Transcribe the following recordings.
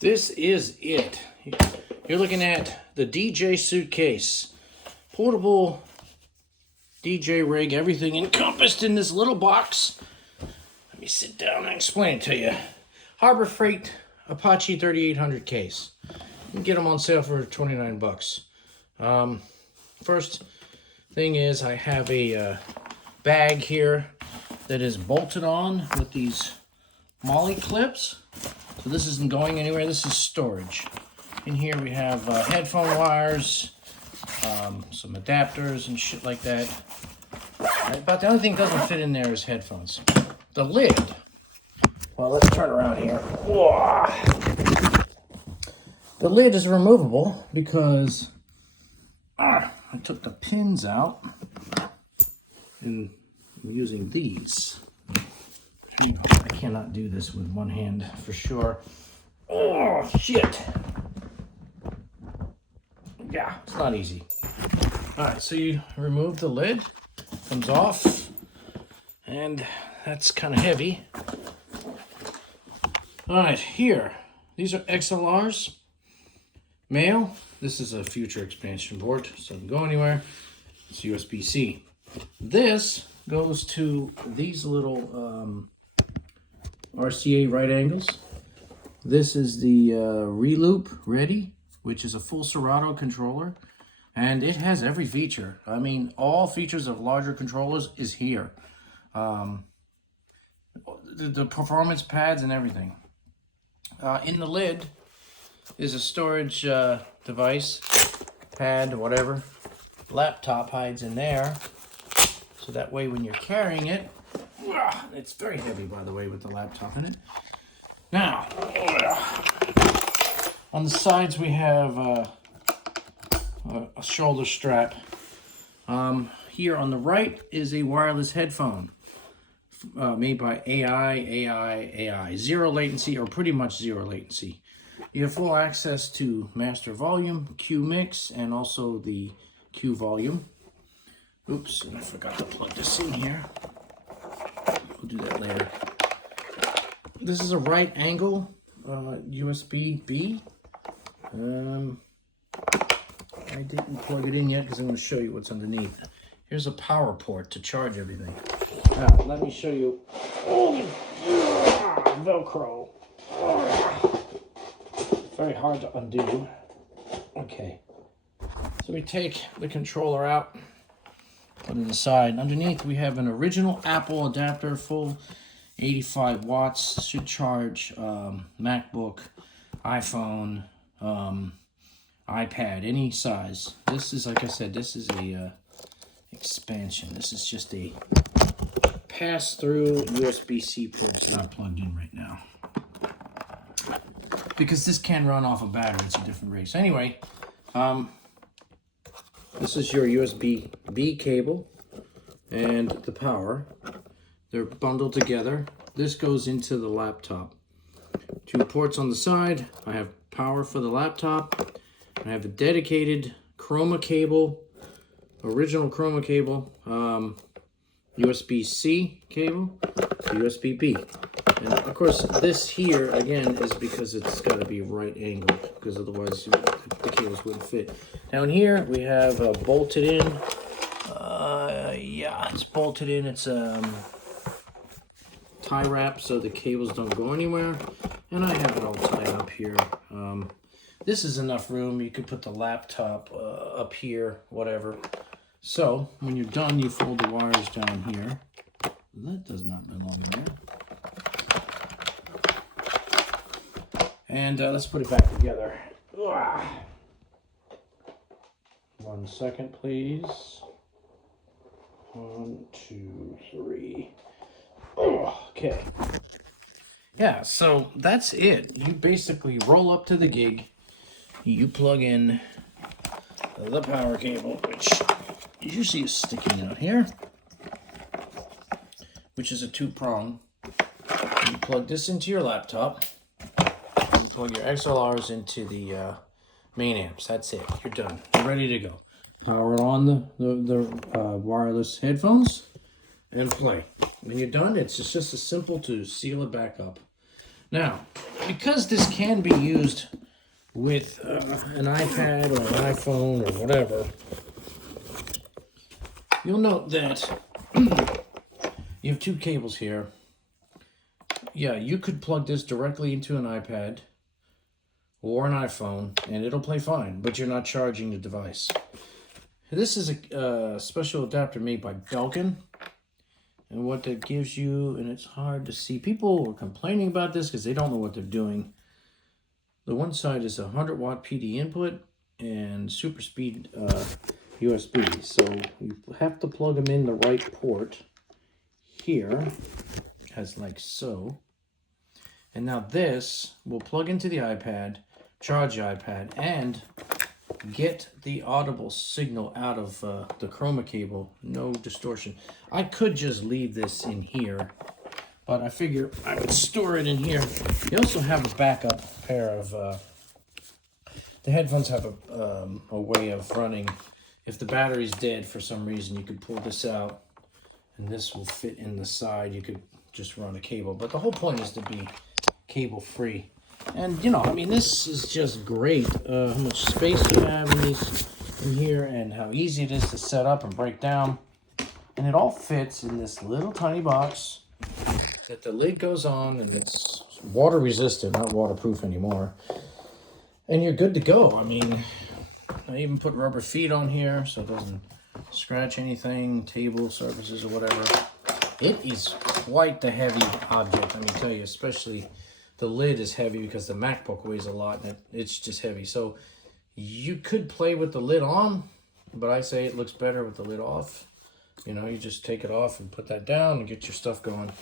This is it. You're looking at the DJ Suitcase. Portable DJ rig, everything encompassed in this little box. Let me sit down and explain it to you. Harbor Freight Apache 3800 case. You can get them on sale for 29 bucks. First thing is I have a bag here that is bolted on with these molly clips. So this isn't going anywhere. This is storage. In here we have headphone wires, some adapters and shit like that. But the only thing that doesn't fit in there is headphones. The lid. Well, let's turn around here. Whoa. The lid is removable because I took the pins out and I'm using these. I cannot do this with one hand for sure. Oh, shit. Yeah, it's not easy. All right, so you remove the lid, comes off, and that's kind of heavy. All right, here, these are XLRs, male. This is a future expansion board, so it doesn't go anywhere. It's USB-C. This goes to these little RCA right angles. This is the Reloop Ready, which is a full Serato controller, and it has every feature. I mean, all features of larger controllers is here. The performance pads and everything. In the lid is a storage device, pad, whatever. Laptop hides in there, so that way when you're carrying it, it's very heavy, by the way, with the laptop in it. Now, on the sides we have a shoulder strap. Here on the right is a wireless headphone made by AI. Zero latency, or pretty much zero latency. You have full access to master volume, Q mix, and also the Q volume. Oops, and I forgot to plug this in here. We'll do that later. This is a right angle USB-B. I didn't plug it in yet because I'm going to show you what's underneath. Here's a power port to charge everything. Now, let me show you. Oh, Velcro. Very hard to undo. Okay. So we take the controller out, put it aside. Underneath we have an original Apple adapter, full 85 watts, should charge MacBook, iPhone, iPad, any size. This is, like I said, this is a expansion. This is just a pass-through USB-C port. It's not plugged in right now because this can run off a battery. It's a different race. Anyway, this is your USB-B cable and the power. They're bundled together. This goes into the laptop. Two ports on the side. I have power for the laptop. I have a dedicated chroma cable, original chroma cable, USB-C cable, USB-B. And of course, this here, again, is because it's got to be right angle, because otherwise the cables wouldn't fit. Down here, we have bolted in. Yeah, it's bolted in. It's tie wrap so the cables don't go anywhere. And I have it all tied up here. This is enough room. You could put the laptop up here, whatever. So, when you're done, you fold the wires down here. That does not belong there. And let's put it back together. Ugh. 1 second, please. 1, 2, 3. Oh, okay. Yeah, so that's it. You basically roll up to the gig. You plug in the power cable, which usually is sticking out here, which is a 2-prong. You plug this into your laptop. You plug your XLRs into the main amps. That's it. You're done. You're ready to go. Power on the wireless headphones and play. When you're done, it's just as simple to seal it back up. Now, because this can be used with an iPad or an iPhone or whatever, you'll note that you have two cables here. Yeah, you could plug this directly into an iPad or an iPhone and it'll play fine, but you're not charging the device. This is a special adapter made by Belkin. And what that gives you, and it's hard to see. People were complaining about this because they don't know what they're doing. The one side is a 100-watt PD input and super speed USB. So you have to plug them in the right port here, as like so. And now this will plug into the iPad, charge the iPad, and get the audible signal out of the chroma cable. No distortion. I could just leave this in here, but I figure I would store it in here. You also have a backup pair of the headphones have a way of running. If the battery's dead for some reason, you could pull this out and this will fit in the side. You could just run a cable, but the whole point is to be cable free. And, you know, I mean, this is just great. How much space you have in here and how easy it is to set up and break down. And it all fits in this little tiny box that the lid goes on, and it's water resistant, not waterproof anymore. And you're good to go. I mean, I even put rubber feet on here so it doesn't scratch anything, table surfaces or whatever. It is quite the heavy object, let me tell you, especially the lid is heavy because the MacBook weighs a lot and it's just heavy. So you could play with the lid on, but I say it looks better with the lid off. You know, you just take it off and put that down and get your stuff going.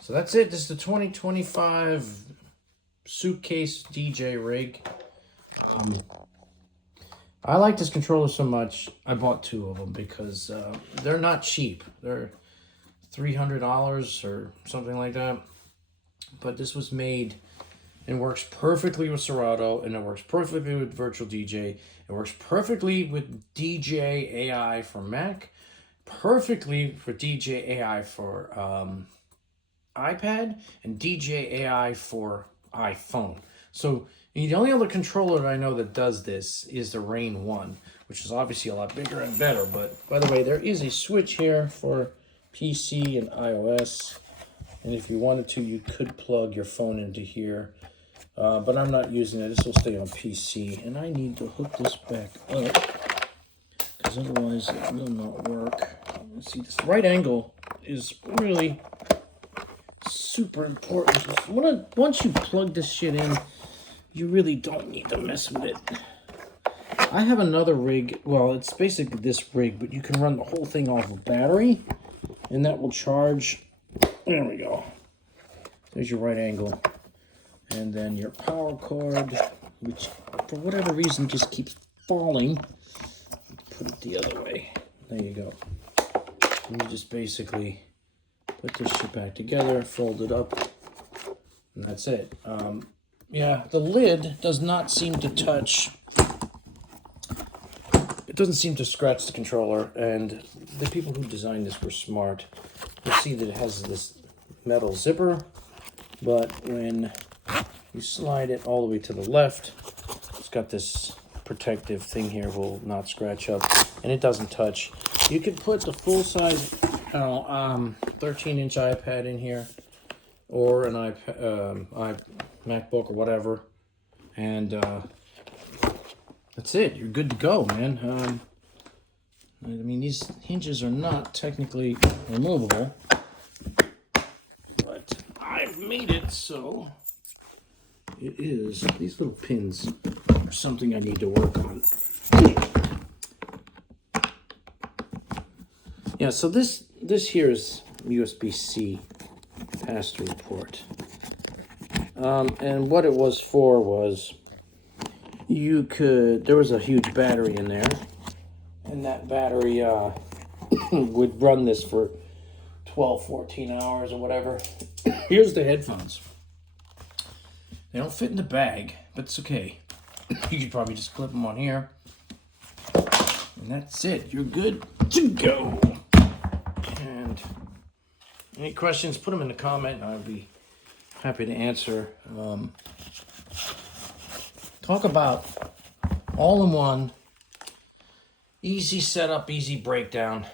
So that's it. This is the 2025 Suitcase DJ rig. I like this controller so much, I bought two of them because they're not cheap. They're $300 or something like that. But this was made and works perfectly with Serato, and it works perfectly with Virtual DJ. It works perfectly with DJ AI for Mac, perfectly for DJ AI for iPad, and DJ AI for iPhone. So the only other controller that I know that does this is the Rain 1, which is obviously a lot bigger and better. But by the way, there is a switch here for PC and iOS. And if you wanted to, you could plug your phone into here. But I'm not using it. This will stay on PC. And I need to hook this back up, because otherwise it will not work. Let's see, this right angle is really super important. Once you plug this shit in, you really don't need to mess with it. I have another rig. Well, it's basically this rig, but you can run the whole thing off of battery, and that will charge. There we go. There's your right angle. And then your power cord, which for whatever reason just keeps falling. Put it the other way. There you go. And you just basically put this shit back together, fold it up, and that's it. Yeah, the lid does not seem to touch. It doesn't seem to scratch the controller, and the people who designed this were smart. You see that it has this metal zipper, but when you slide it all the way to the left, it's got this protective thing here, will not scratch up, and it doesn't touch. You could put the full-size 13-inch iPad in here, or an MacBook or whatever, and that's it. You're good to go, man. I mean, these hinges are not technically removable, but I've made it so it is. These little pins are something I need to work on. Yeah, so this here is USB-C pass-through port. And what it was for was there was a huge battery in there, and that battery would run this for 12, 14 hours or whatever. Here's the headphones. They don't fit in the bag, but it's okay. You could probably just clip them on here. And that's it. You're good to go. And any questions, put them in the comment. I'd be happy to answer. Talk about all-in-one, easy setup, easy breakdown.